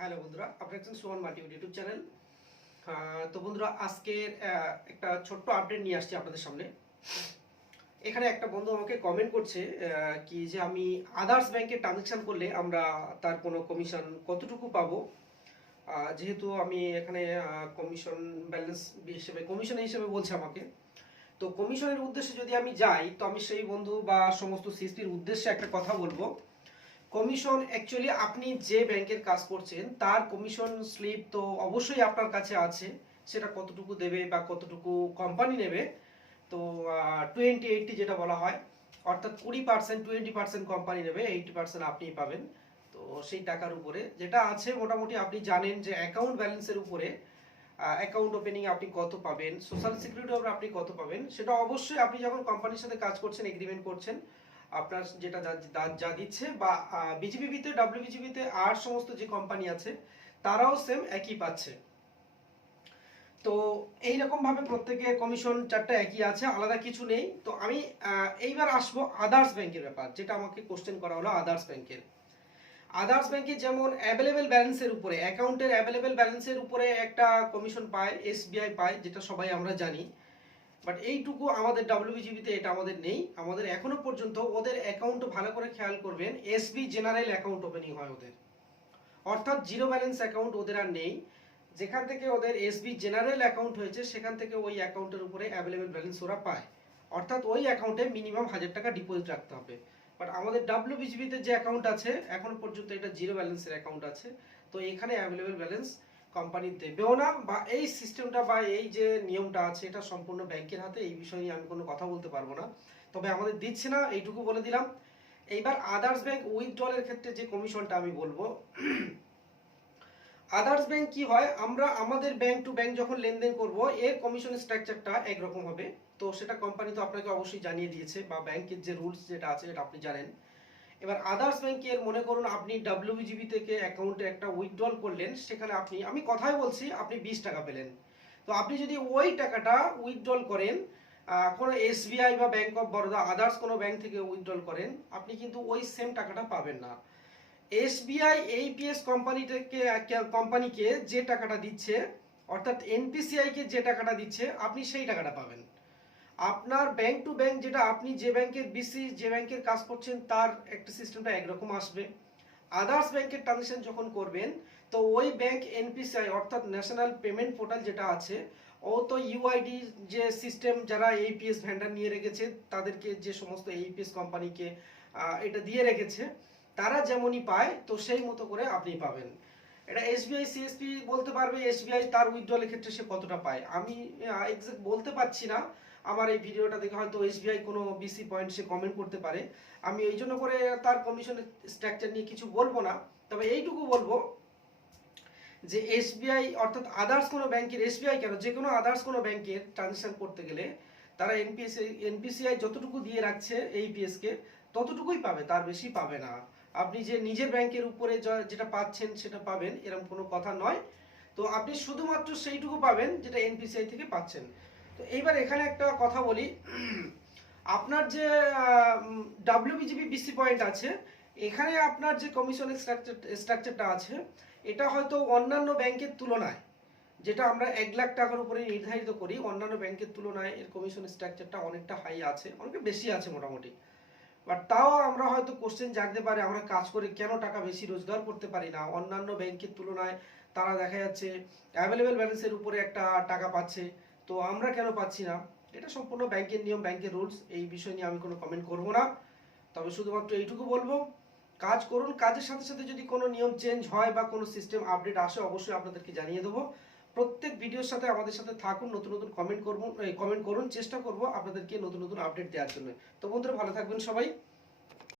Hello বন্ধুরা, আপনারা দেখছেন সুমন মাল্টি ইউটিউব চ্যানেল। তো বন্ধুরা, আজকের একটা ছোট্ট আপডেট নিয়ে আসছি আপনাদের সামনে। এখানে একটা বন্ধু আমাকে কমেন্ট করছে কি যে আমি আদার্স ব্যাংকে ট্রানজাকশন করলে আমরা তার কোনো কমিশন কতটুকু পাবো। যেহেতু আমি এখানে কমিশন ব্যালেন্স হিসেবে কমিশন হিসেবে বলছে আমাকে, তো কমিশনের উদ্দেশ্যে যদি আমি যাই, তো আমি সেই বন্ধু বা সমস্ত সিএসপির উদ্দেশ্যে একটা কথা বলবো। কমিশন অ্যাকচুয়ালি আপনি যে ব্যাংকের কাজ করছেন তার কমিশন স্লিপ তো অবশ্যই আপনার কাছে আছে। সেটা কতটুকু দেবে বা কতটুকু কোম্পানি নেবে, তো 20-80 যেটা বলা হয়, অর্থাৎ 20% 20% কোম্পানি নেবে, 80% আপনিই পাবেন। তো সেই টাকার উপরে যেটা আছে মোটামুটি আপনি জানেন যে অ্যাকাউন্ট ব্যালেন্সের উপরে অ্যাকাউন্ট ওপেনিং আপনি কত পাবেন, সোশ্যাল সিকিউরিটির উপরে আপনি কত পাবেন, সেটা অবশ্যই আপনি যখন কোম্পানির সাথে কাজ করছেন, এগ্রিমেন্ট করছেন, আপনার যেটা যা দিচ্ছে বা বিজিবিতে ডাব্লিউবিজিবিতে আর সমস্ত যে কোম্পানি আছে তারাও সেম একই পাচ্ছে। তো এইরকম ভাবে প্রত্যেকের কমিশন চারটা একই আছে, আলাদা কিছু নেই। তো আমি এইবার আসবো আদার্স ব্যাংকের ব্যাপার, যেটা আমাকে কোশ্চেন করা হলো আদার্স ব্যাংকের। আদার্স ব্যাংকে যেমন অ্যাভেলেবেল ব্যালেন্সের উপরে, অ্যাকাউন্টের অ্যাভেলেবেল ব্যালেন্সের উপরে একটা কমিশন পায়, এসবিআই পায়, যেটা সবাই আমরা জানি। বাট এইটুকু আমাদের ডাব্লিউবিজিবিতে এটা আমাদের নেই। আমাদের এখনো পর্যন্ত ওদের অ্যাকাউন্ট ভালো করে খেয়াল করবেন, এসবি জেনারেল অ্যাকাউন্ট ওপেনিং হয় ওদের, অর্থাৎ জিরো ব্যালেন্স অ্যাকাউন্ট ওদের আর নেই। যেখান থেকে ওদের এসবি জেনারেল অ্যাকাউন্ট হয়েছে সেখান থেকে ওই অ্যাকাউন্টের উপরে অ্যাভেলেবেল ব্যালেন্স ওরা পায়, অর্থাৎ ওই অ্যাকাউন্টে মিনিমাম 1000 টাকা ডিপোজিট রাখতে হবে। বাট আমাদের ডাব্লিউবিজিবিতে যে অ্যাকাউন্ট আছে এখনো পর্যন্ত এটা জিরো ব্যালেন্সের অ্যাকাউন্ট আছে। তো এখানে অ্যাভেলেবেল ব্যালেন্স কোম্পানি দেবেও না, বা এই সিস্টেমটা বা এই যে নিয়মটা আছে এটা সম্পূর্ণ ব্যাংকের হাতে, এই বিষয়ে নিয়ে আমি কোনো কথা বলতে পারবো না। তবে আমাদের দিচ্ছে না, এইটুকু বলে দিলাম। এইবার আদার্স ব্যাংক উইথড্রলের ক্ষেত্রে যে কমিশনটা আমি বলবো, আদার্স ব্যাংক কি হয়, আমরা আমাদের ব্যাংক টু ব্যাংক যখন লেনদেন করব এর কমিশন স্ট্রাকচারটা একরকম হবে। তো সেটা কোম্পানি তো আপনাকে অবশ্যই জানিয়ে দিয়েছে, বা ব্যাংকের যে রুলস যেটা আছে এটা আপনি জানেন। এবার আদার্স ব্যাংকের মনে করুন আপনি ডাব্লিউবিজিবি থেকে অ্যাকাউন্টে একটা উইথড্রল করলেন, সেখানে আপনি, আমি কথাই বলছি, আপনি 20 টাকা পেলেন। তো আপনি যদি ওই টাকাটা উইথড্রল করেন কোনো এসবিআই বা ব্যাংক অফ বরোদা আদার্স কোনো ব্যাংক থেকে উইথড্রল করেন, আপনি কিন্তু ওই সেম টাকাটা পাবেন না। এসবিআই এইপিএস কোম্পানিকে যে টাকাটা দিচ্ছে, অর্থাৎ এনপিসিআই কে যে টাকাটা দিচ্ছে, আপনি সেই টাকাটা পাবেন। আপনার ব্যাংক টু ব্যাংক, যেটা আপনি যে ব্যাংকের বিসি যে ব্যাংকের কাজ করছেন তার একটা সিস্টেমটা একরকম আসবে। আদার্স ব্যাংকের ট্রানজাকশন যখন করবেন, তো ওই ব্যাংক এনপিসিআই অর্থাৎ ন্যাশনাল পেমেন্ট পোর্টাল যেটা আছে, ও তো ইউআইডি যে সিস্টেম যারা এইপিএস ভেন্ডার নিয়ে রেখেছে তাদেরকে, যে সমস্ত এইপিএস কোম্পানিকে এটা দিয়ে রেখেছে, তারা যেমনই পায় তো সেই মতো করে আপনি পাবেন। এটা এসবিআই সিএসপি বলতে পারবে এসবিআই তার উইথড্রলের ক্ষেত্রে সে কতটা পায়, আমি এক্সাক্ট বলতে পারছি না। আমার এই ভিডিওটা দেখে হয়তো এসবিআই কোনো বিসি পয়েন্ট সে কমেন্ট করতে পারে, আমি এই জন্য করে তার কমিশনের স্ট্রাকচার নিয়ে কিছু বলবো না। তবে এইটুকু বলবো যে এসবিআই অর্থাৎ আদার্স কোনো ব্যাংকের, এসবিআই কেন, যে কোনো আদার্স কোনো ব্যাংকের ট্রানজাকশন করতে গেলে তারা এনপিসিআই যতটুকু দিয়ে রাখছে এইপিএস কে ততটুকুই পাবে, তার বেশি পাবে না। আপনি যে নিজের ব্যাংকের উপরে যেটা পাচ্ছেন সেটা পাবেন এরকম কোনো কথা নয়। তো আপনি শুধুমাত্র সেইটুকু পাবেন যেটা এনপিসিআই থেকে পাচ্ছেন। তো এইবার এখানে একটা কথা বলি, আপনার যে ডাব্লিউবিজিবি বিসি পয়েন্ট আছে, এখানে আপনার যে কমিশনের স্ট্রাকচারটা আছে, এটা হয়তো অন্যান্য ব্যাংকের তুলনায়, যেটা আমরা 1 লাখ টাকার উপরে নির্ধারিত করি, অন্যান্য ব্যাংকের তুলনায় এর কমিশন স্ট্রাকচারটা অনেকটা হাই আছে, অনেকটা বেশি আছে মোটামুটি। বাট তাও আমরা হয়তো কোশ্চেন জাগতে পারে, আমরা কাজ করে কেন টাকা বেশি রোজগার করতে পারি না অন্যান্য ব্যাংকের তুলনায়। তারা দেখা যাচ্ছে অ্যাভেলেবেল ব্যালেন্সের উপরে একটা টাকা পাচ্ছে, তো আমরা কেন পাচ্ছি না। এটা সম্পূর্ণ ব্যাংকের নিয়ম, ব্যাংকের রুলস, এই বিষয় নিয়ে আমি কোনো কমেন্ট করব না। তবে শুধুমাত্র এইটুকু বলবো, কাজ করুন, কাজের সাথে সাথে যদি কোনো নিয়ম চেঞ্জ হয় বা কোনো সিস্টেম আপডেট আসে অবশ্যই আপনাদেরকে জানিয়ে দেবো। প্রত্যেক ভিডিওর সাথে আমাদের সাথে থাকুন, নতুন নতুন কমেন্ট করুন, চেষ্টা করব আপনাদেরকে নতুন নতুন আপডেট দেওয়ার জন্য। তো বন্ধুরা, ভালো থাকবেন সবাই।